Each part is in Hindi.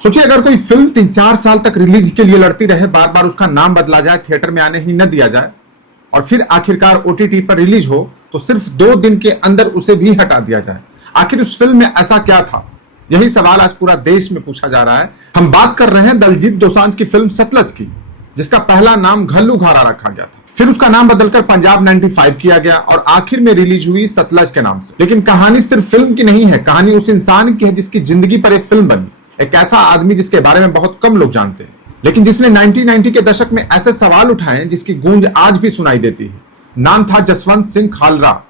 सोचिए अगर कोई फिल्म 3-4 साल तक रिलीज के लिए लड़ती रहे, बार बार उसका नाम बदला जाए, थिएटर में आने ही न दिया जाए और फिर आखिरकार ओटीटी पर रिलीज हो तो सिर्फ 2 दिन के अंदर उसे भी हटा दिया जाए। आखिर उस फिल्म में ऐसा क्या था? यही सवाल आज पूरा देश में पूछा जा रहा है। हम बात कर रहे हैं दलजीत दोसांझ की फिल्म सतलज की, जिसका पहला नाम घल्लूघारा रखा गया था, फिर उसका नाम बदलकर पंजाब 95 किया गया और आखिर में रिलीज हुई सतलज के नाम से। लेकिन कहानी सिर्फ फिल्म की नहीं है, कहानी उस इंसान की है जिसकी जिंदगी पर एक फिल्म बनी, एक ऐसा आदमी जिसके बारे में बहुत कम लोग जानते हैं, लेकिन जिसने 1990 के दशक में ऐसे सवाल उठाए जिसकी गूंज आज भी सुनाई देती है। नाम था जसवंत सिंह खालरा।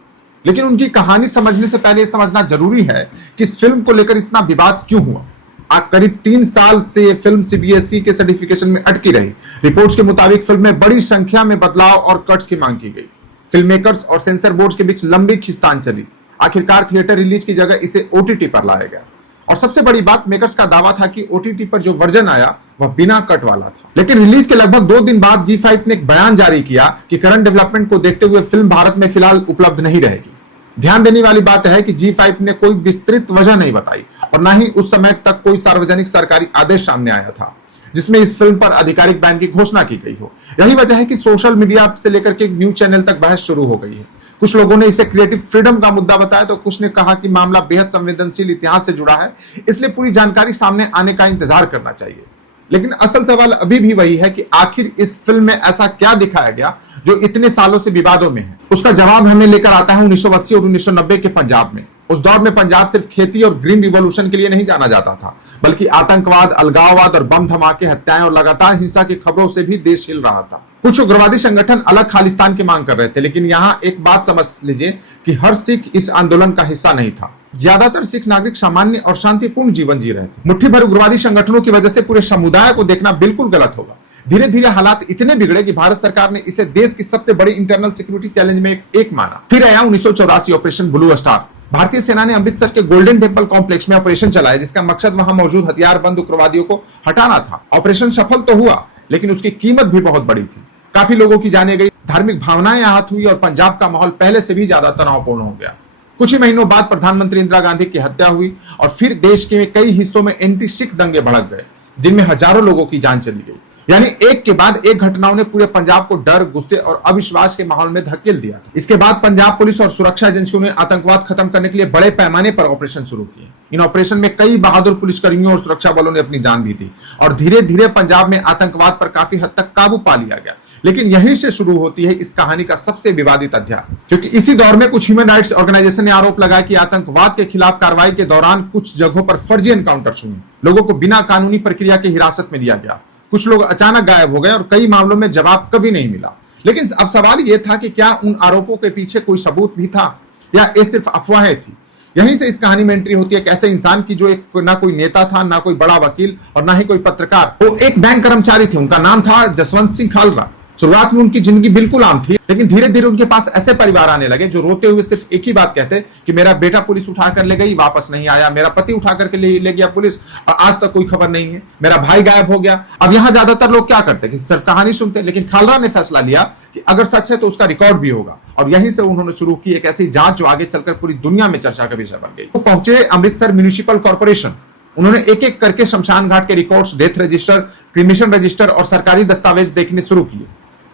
लेकिन उनकी कहानी समझने से पहले समझना जरूरी है कि इस फिल्म को लेकर इतना विवाद क्यों हुआ। आज करीब 3 साल से यह फिल्म सीबीएसई के सर्टिफिकेशन में अटकी रही। रिपोर्ट्स के मुताबिक फिल्म में बड़ी संख्या में बदलाव और कट्स की मांग की गई। फिल्म मेकर्स और सेंसर बोर्ड के बीच लंबी खींचतान चली। आखिरकार थिएटर रिलीज की जगह इसे ओटीटी पर लाया गया और सबसे बड़ी बात, मेकर्स का दावा था कि ओटीटी पर जो वर्जन आया वह बिना कट वाला था। लेकिन रिलीज के लगभग 2 दिन बाद जी5 ने एक बयान जारी किया कि करंट डेवलपमेंट को देखते हुए फिल्म भारत में फिलहाल उपलब्ध नहीं रहेगी। ध्यान देने वाली बात है कि जी5 ने कोई विस्तृत वजह नहीं बताई और ना ही उस समय तक कोई सार्वजनिक सरकारी आदेश सामने आया था जिसमें इस फिल्म पर आधिकारिक बैन की घोषणा की गई हो। यही वजह है कि सोशल मीडिया से लेकर के न्यूज चैनल तक बहस शुरू हो गई है। कुछ लोगों ने इसे क्रिएटिव फ्रीडम का मुद्दा बताया तो कुछ ने कहा कि मामला बेहद संवेदनशील इतिहास से जुड़ा है, इसलिए पूरी जानकारी सामने आने का इंतजार करना चाहिए। लेकिन असल सवाल अभी भी वही है कि आखिर इस फिल्म में ऐसा क्या दिखाया गया जो इतने सालों से विवादों में है। उसका जवाब हमें लेकर आता है 1980 और 1990 के पंजाब में। उस दौर में पंजाब सिर्फ खेती और ग्रीन रिवॉल्यूशन के लिए नहीं जाना जाता था, बल्कि आतंकवाद, अलगाववाद और बम धमाके, हत्याएं और लगातार हिंसा की खबरों से भी देश हिल रहा था। कुछ उग्रवादी संगठन अलग खालिस्तान की मांग कर रहे थे, लेकिन यहाँ एक बात समझ लीजिए कि हर सिख इस आंदोलन का हिस्सा नहीं था। ज्यादातर सिख नागरिक सामान्य और शांतिपूर्ण जीवन जी रहे थे। मुट्ठी भर उग्रवादी संगठनों की वजह से पूरे समुदाय को देखना बिल्कुल गलत होगा। धीरे धीरे हालात इतने बिगड़े कि भारत सरकार ने इसे देश की सबसे बड़ी इंटरनल सिक्योरिटी चैलेंज में एक माना। फिर आया 1984 ऑपरेशन ब्लू स्टार। भारतीय सेना ने अमृतसर के गोल्डन टेम्पल कॉम्प्लेक्स में ऑपरेशन चलाया, जिसका मकसद वहां मौजूद हथियारबंद उग्रवादियों को हटाना था। ऑपरेशन सफल तो हुआ, लेकिन उसकी कीमत भी बहुत बड़ी थी। काफी लोगों की जाने गई, धार्मिक भावनाएं आहत हुई और पंजाब का माहौल पहले से भी ज्यादा तनावपूर्ण हो गया। कुछ ही महीनों बाद प्रधानमंत्री इंदिरा गांधी की हत्या हुई और फिर देश के कई हिस्सों में एंटी सिख दंगे भड़क गए, जिनमें हजारों लोगों की जान चली गई। यानी एक के बाद एक घटनाओं ने पूरे पंजाब को डर, गुस्से और अविश्वास के माहौल में धकेल दिया। इसके बाद पंजाब पुलिस और सुरक्षा एजेंसियों ने आतंकवाद खत्म करने के लिए बड़े पैमाने पर ऑपरेशन शुरू किए। इन ऑपरेशन में कई बहादुर पुलिसकर्मियों और सुरक्षा बलों ने अपनी जान भी दी और धीरे धीरे पंजाब में आतंकवाद पर काफी हद तक काबू पा लिया गया। लेकिन यहीं से शुरू होती है इस कहानी का सबसे विवादित अध्याय, क्योंकि इसी दौर में कुछ ह्यूमन राइट्स ऑर्गेनाइजेशन ने आरोप लगाया कि आतंकवाद के खिलाफ कार्रवाई के दौरान कुछ जगहों पर फर्जी एनकाउंटर्स हुए, लोगों को बिना कानूनी प्रक्रिया के हिरासत में लिया गया, कुछ लोग अचानक गायब हो गए और कई मामलों में जवाब कभी नहीं मिला। लेकिन अब सवाल यह था कि क्या उन आरोपों के पीछे कोई सबूत भी था या ये सिर्फ अफवाहें थी। यहीं से इस कहानी में एंट्री होती है एक ऐसे इंसान की जो एक ना कोई नेता था, ना कोई बड़ा वकील और ना ही कोई पत्रकार। वो एक बैंक कर्मचारी थे, उनका नाम था जसवंत सिंह खालरा। शुरुआत में उनकी जिंदगी बिल्कुल आम थी, लेकिन धीरे धीरे उनके पास ऐसे परिवार आने लगे जो रोते हुए सिर्फ एक ही बात कहते कि मेरा बेटा पुलिस उठा कर ले गई, वापस नहीं आया, मेरा पति उठा करके ले गया पुलिस और आज तक कोई खबर नहीं है, मेरा भाई गायब हो गया। अब यहाँ ज्यादातर लोग क्या करते कि सिर्फ कहानी सुनते, लेकिन खालरा ने फैसला लिया कि अगर सच है तो उसका रिकॉर्ड भी होगा और यहीं से उन्होंने शुरू की एक ऐसी जांच जो आगे चलकर पूरी दुनिया में चर्चा का विषय बन गई। वो पहुंचे अमृतसर म्युनिसिपल कॉर्पोरेशन। उन्होंने एक एक करके शमशान घाट के records, death register, cremation register और सरकारी दस्तावेज देखने शुरू किए।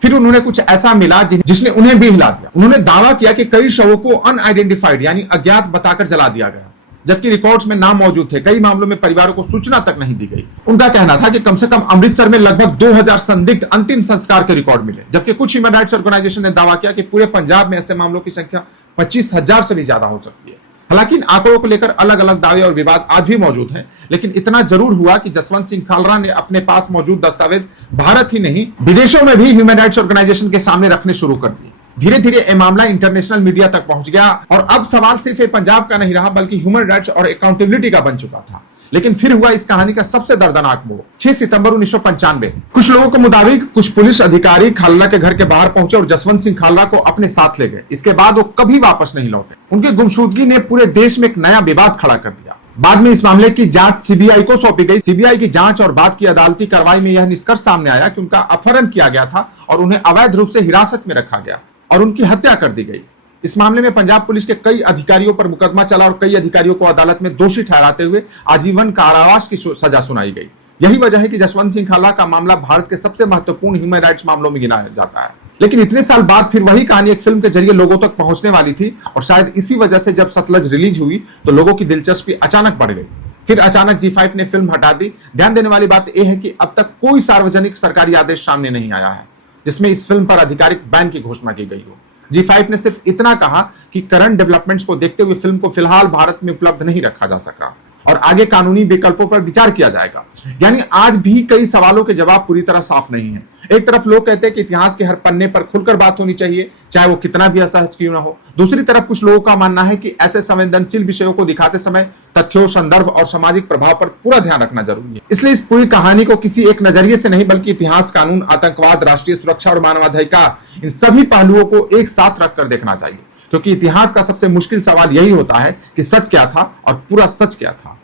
फिर उन्होंने कुछ ऐसा मिला जिसने उन्हें भी हिला दिया। उन्होंने दावा किया कि कई शवों को अनआइडेंटिफाइड यानी अज्ञात बताकर जला दिया गया, जबकि रिकॉर्ड्स में नाम मौजूद थे। कई मामलों में परिवारों को सूचना तक नहीं दी गई। उनका कहना था कि कम से कम अमृतसर में लगभग 2000 संदिग्ध अंतिम संस्कार के रिकॉर्ड मिले, जबकि कुछ ह्यूमन राइट्स ऑर्गेनाइजेशन ने दावा किया कि पूरे पंजाब में ऐसे मामलों की संख्या 25,000 से भी ज्यादा हो सकती है। हालांकि इन आंकड़ों को लेकर अलग अलग दावे और विवाद आज भी मौजूद हैं, लेकिन इतना जरूर हुआ कि जसवंत सिंह खालरा ने अपने पास मौजूद दस्तावेज भारत ही नहीं विदेशों में भी ह्यूमन राइट्स ऑर्गेनाइजेशन के सामने रखने शुरू कर दिए। धीरे धीरे यह मामला इंटरनेशनल मीडिया तक पहुंच गया और अब सवाल सिर्फ पंजाब का नहीं रहा, बल्कि ह्यूमन राइट्स और अकाउंटेबिलिटी का बन चुका था। लेकिन फिर हुआ इस कहानी का सबसे दर्दनाक मोड़ 6 सितंबर 1995। कुछ लोगों के मुताबिक कुछ पुलिस अधिकारी खालरा के घर के बाहर पहुंचे और जसवंत सिंह खालरा को अपने साथ ले गए। इसके बाद वो कभी वापस नहीं लौटे। उनकी गुमशुदगी ने पूरे देश में एक नया विवाद खड़ा कर दिया। बाद में इस मामले की जांच सीबीआई को सौंपी गई। सीबीआई की जांच और बाद की अदालती कार्रवाई में यह निष्कर्ष सामने आया कि उनका अपहरण किया गया था और उन्हें अवैध रूप से हिरासत में रखा गया और उनकी हत्या कर दी गई। इस मामले में पंजाब पुलिस के कई अधिकारियों पर मुकदमा चला और कई अधिकारियों को अदालत में दोषी ठहराते हुए आजीवन कारावास की सजा सुनाई गई। यही वजह है कि जसवंत सिंह खाला का मामला भारत के सबसे महत्वपूर्ण ह्यूमन राइट्स मामलों में गिना जाता है। लेकिन इतने साल बाद फिर वही कहानी एक फिल्म के जरिए लोगों तक पहुंचने वाली थी और शायद इसी वजह से जब सतलज रिलीज हुई तो लोगों की दिलचस्पी अचानक बढ़ गई। फिर अचानक जी5 ने फिल्म हटा दी। ध्यान देने वाली बात यह है कि अब तक कोई सार्वजनिक सरकारी आदेश सामने नहीं आया है जिसमें इस फिल्म पर आधिकारिक बैन की घोषणा की गई हो। जी5 ने सिर्फ इतना कहा कि करंट डेवलपमेंट्स को देखते हुए फिल्म को फिलहाल भारत में उपलब्ध नहीं रखा जा सका और आगे कानूनी विकल्पों पर विचार किया जाएगा। यानी आज भी कई सवालों के जवाब पूरी तरह साफ नहीं है। एक तरफ लोग कहते हैं कि इतिहास के हर पन्ने पर खुलकर बात होनी चाहिए, चाहे वो कितना भी असहज क्यों ना हो। दूसरी तरफ कुछ लोगों का मानना है कि ऐसे संवेदनशील विषयों को दिखाते समय तथ्यों, संदर्भ और सामाजिक प्रभाव पर पूरा ध्यान रखना जरूरी है। इसलिए इस पूरी कहानी को किसी एक नजरिए से नहीं बल्कि इतिहास, कानून, आतंकवाद, राष्ट्रीय सुरक्षा और मानवाधिकार, इन सभी पहलुओं को एक साथ रखकर देखना चाहिए, क्योंकि इतिहास का सबसे मुश्किल सवाल यही होता है कि सच क्या था और पूरा सच क्या था।